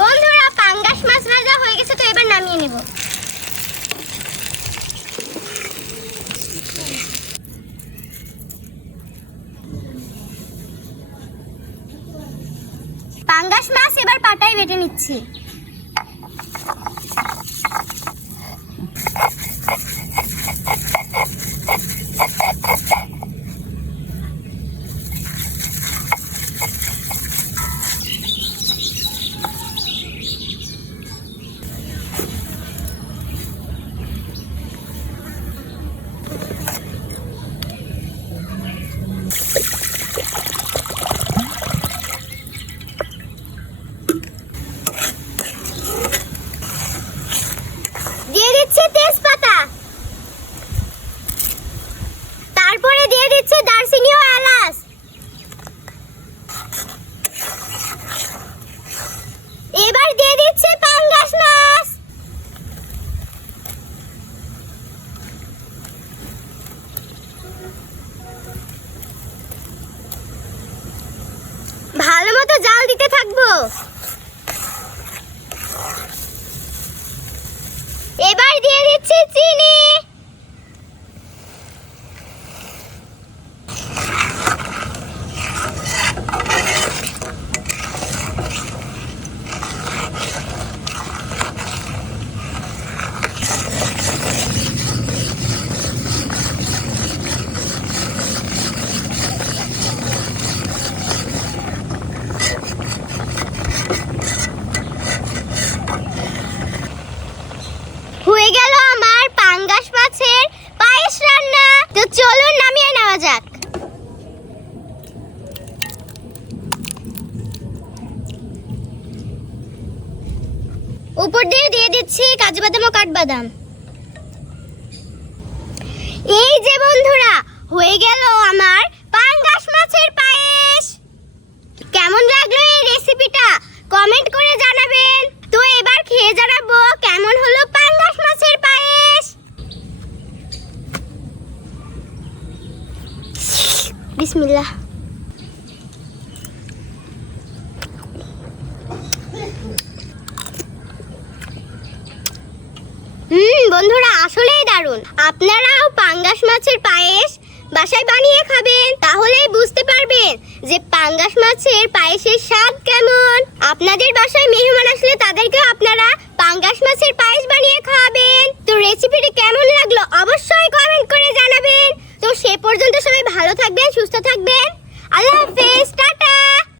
বন্ধুরা, পাঙ্গাস মাছ ভাজা হয়ে গেছে, তো এবার নামিয়ে নেব। পাঙ্গাস মাছ এবার পাটায় বেটে নিচ্ছি দিয়ে দিচ্ছি তেজপাতা তারপরে দিয়ে দিচ্ছি দারচিনি ও এলাচ। এবার দিয়ে দিচ্ছি পাঙ্গাস মাছ। ভালো মতো জাল দিতে থাকব। এবার দিয়ে দিচ্ছি চিনি হয়ে গেল আমার পাঙ্গাস মাছের পায়েস রান্না। তো চলুন নামিয়ে নেওয়া যাক। উপর দিয়ে দিয়ে দিচ্ছি কাজু বাদাম ও কাঠবাদাম এই যে বন্ধুরা, হয়ে গেল আমার পাঙ্গাস মাছের পায়েস কেমন লাগল এই রেসিপিটা কমেন্ট করে জানাবেন তো এবার খেয়ে জানাব কেমন হলো পাঙ্গাস মাছের পায়েস বিসমিল্লাহ হুম, বন্ধুরা, আসলেই দারুণ। আপনারাও পাঙ্গাস মাছের পায়েস বাসায় বানিয়ে খাবেন, তাহলেই বুঝতে পারবেন যে পাঙ্গাস মাছের পায়েসের স্বাদ কেমন। আপনাদের বাসায় মেহমান আসলে তাদেরকে আপনারা পাঙ্গাস মাছের পায়েস বানিয়ে